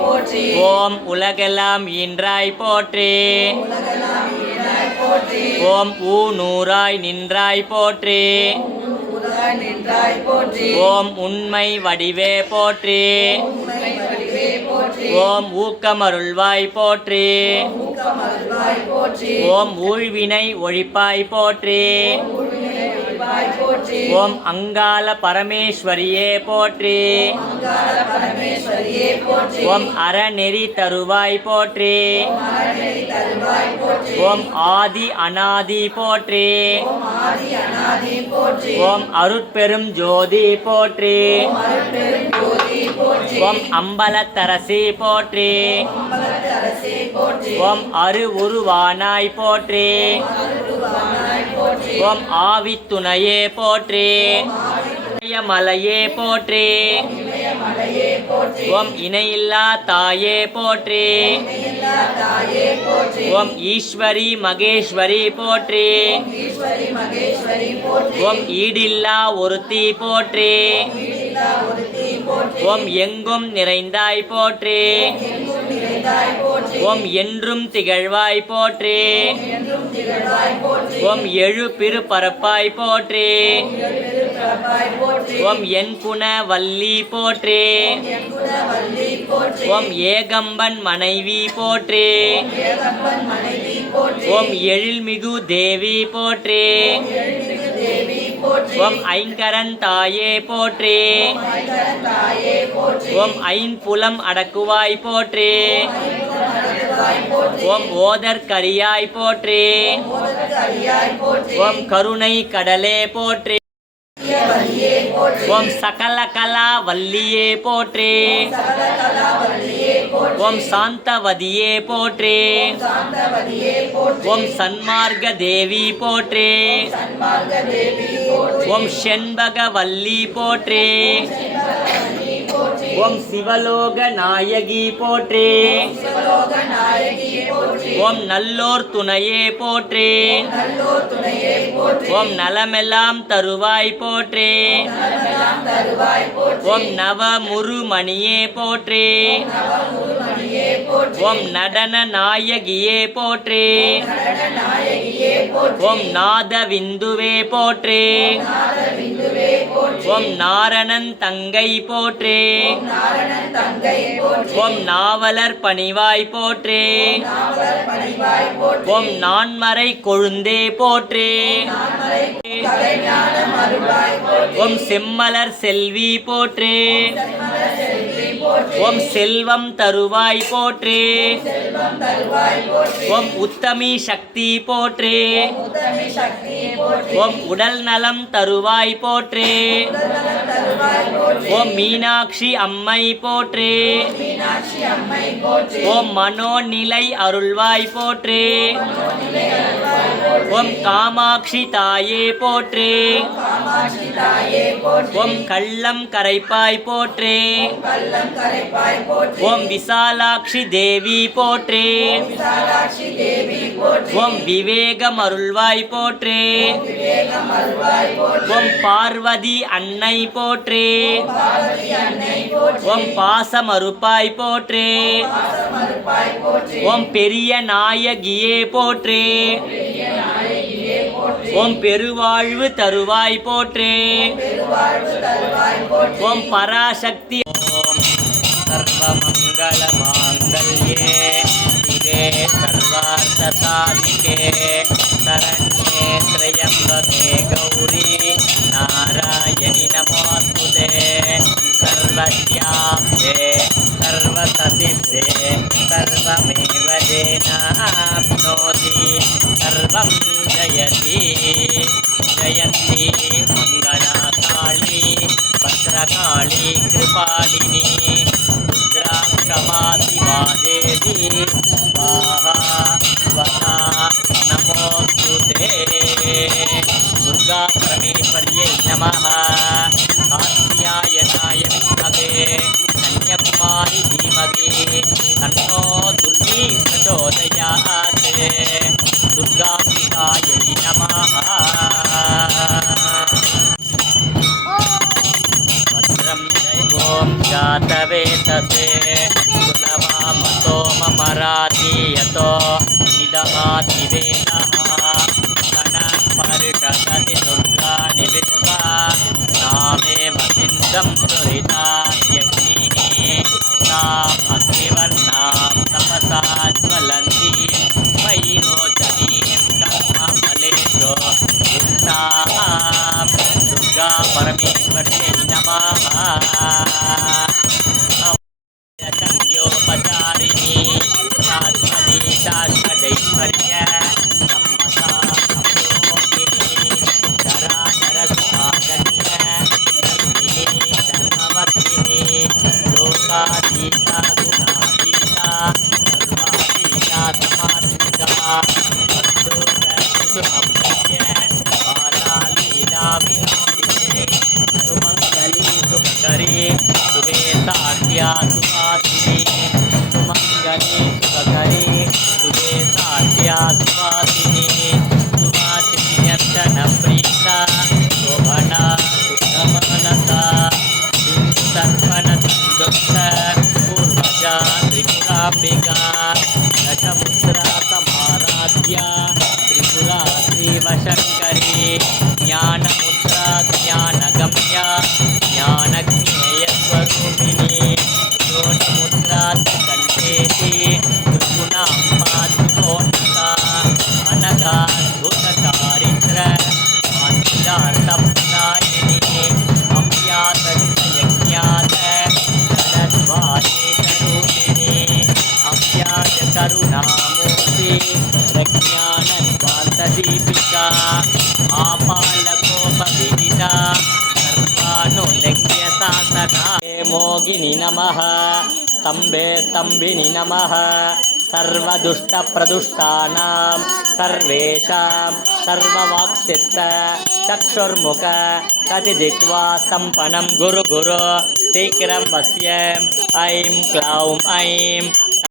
போற்றி ஓம் உலகெல்லாம் இன்றாய் போற்றி. ஓம் ஊ நூறாய் நின்றாய் போற்றி. ஓம் உண்மை வடிவே போற்றி. ஓம் ஊக்கமருள்வாய் போற்றி. ஓம் ஊழ்வினை ஒழிப்பாய் போற்றி. ஓம் அங்காள பரமேஸ்வரியே போற்றி. ஓம் அறநெறி தருவாய் போற்றி. ஓம் ஆதி அநாதி போற்றி. ஓம் அருட்பெரும் ஜோதி போற்றி. ஓம் அம்பலத்தரசி போற்றி. ஓம் அரு உருவானாய் போற்றி. ஓம் ஆவித்துணையே போற்றி. மலையே போற்றி. ஓம் இணையில்லா தாயே போற்றி. ஓம் ஈஸ்வரி மகேஸ்வரி போற்றி. ஓம் ஈடில்லா ஒருத்தி போற்றி. ஓம் எங்கும் நிறைந்தாய் போற்றி ஓம் என்றும் திகழ்வாய் போற்றி ஓம் எழு பிறு பரப்பாய் போற்றி ஓம் என் குண வள்ளி போற்றி ஓம் ஏகம்பன் மனைவி போற்றி ஓம் எழில்மிகு தேவி போற்றி ஓம் ஐங்கரன் தாயே போற்றி. ஓம் ஐம்புலம் அடக்குவாய் போற்றி. ஓம் ஓதர் கரியாய் போற்றி. ஓம் கருணை கடலே போற்றி. ஓம் சகல கலா வல்லியே போற்றி. ஓம் சாந்தவதியே போற்றி ஓம் சன்மார்க்க தேவி போற்றி ஓம் செண்பக வல்லி போற்றி ஓம் சிவலோக நாயகி போற்றி ஓம் நல்லோர் துணையே போற்றி ஓம் நலமெல்லாம் தருவாய் போற்றி ஓம் நவமுருமணியே போற்றி ஓம் நடன நாயகியே போற்றி ஓம் நாத விந்துவே போற்றி ஓம் நாரணன் தங்கை போற்றி ஓம் நாவலர் பணிவாய் போற்றி ஓம் நான்மறை கொழுந்தே போற்றி ஓம் செம்மலர் செல்வி போற்றி ஓம் செல்வம் தருவாய் போற்றே. ஓம் உத்தமி சக்தி போற்றே. ஓம் உடல் நலம் தருவாய் போற்றே. ஓம் மீனாட்சி அம்மை போற்றே. ஓம் மனோநிலை அருள்வாய் போற்றே. ஓம் காமாட்சி தாயே போற்றே. ஓம் கள்ளம் கரைப்பாய் போற்றே. ஓம் விசாலாட்சி தேவி போற்றி ஓம் விவேகம் அருள்வாய் போற்றி ஓம் பார்வதி அன்னை போற்றி ஓம் பாசமறுப்பாய் போற்றி ஓம் பெரிய நாயகியே போற்றி ஓம் பெருவாழ்வு தருவாய் போற்றி ஓம் பராசக்தி सर्वमङ्गलमाङ्गल्ये शिवे सर्वार्थसाधिके शरण्ये त्र्यम्बके गौरी नारायणि नमोऽस्तुते सर्वस्याब्धे सर्वससिद्धे सर्वमेव जेनाप्नोति सर्वं जयति जयन्ती मङ्गलाकाळी भद्रकाळी कृपालिनी స్వాహా నమోస్తుతే దుర్గా పరమేశ్వర్యై నమ కాత్యాయనాయ విద్మహే కన్యకుమారి ధీమహి తన్నో దుర్గీ ప్రచోదయాత్ దుర్గాంబికాయై నమ భద్రం జై ఓం జాతవేతసే हराति यतो निदहाति वेदः Masya Allah. ीदीविका मालगोपीता सर्वानुज्ञशासे मोगिनि नमः स्तम्भे स्तम्भिनि नमः सर्वदुष्टप्रदुष्टानां सर्वेषां सर्ववाक्सित्त चक्षुर्मुख कचिदित्वा सम्पनं गुरुगुरो शीघ्रं वस्य ऐं क्लौं ऐं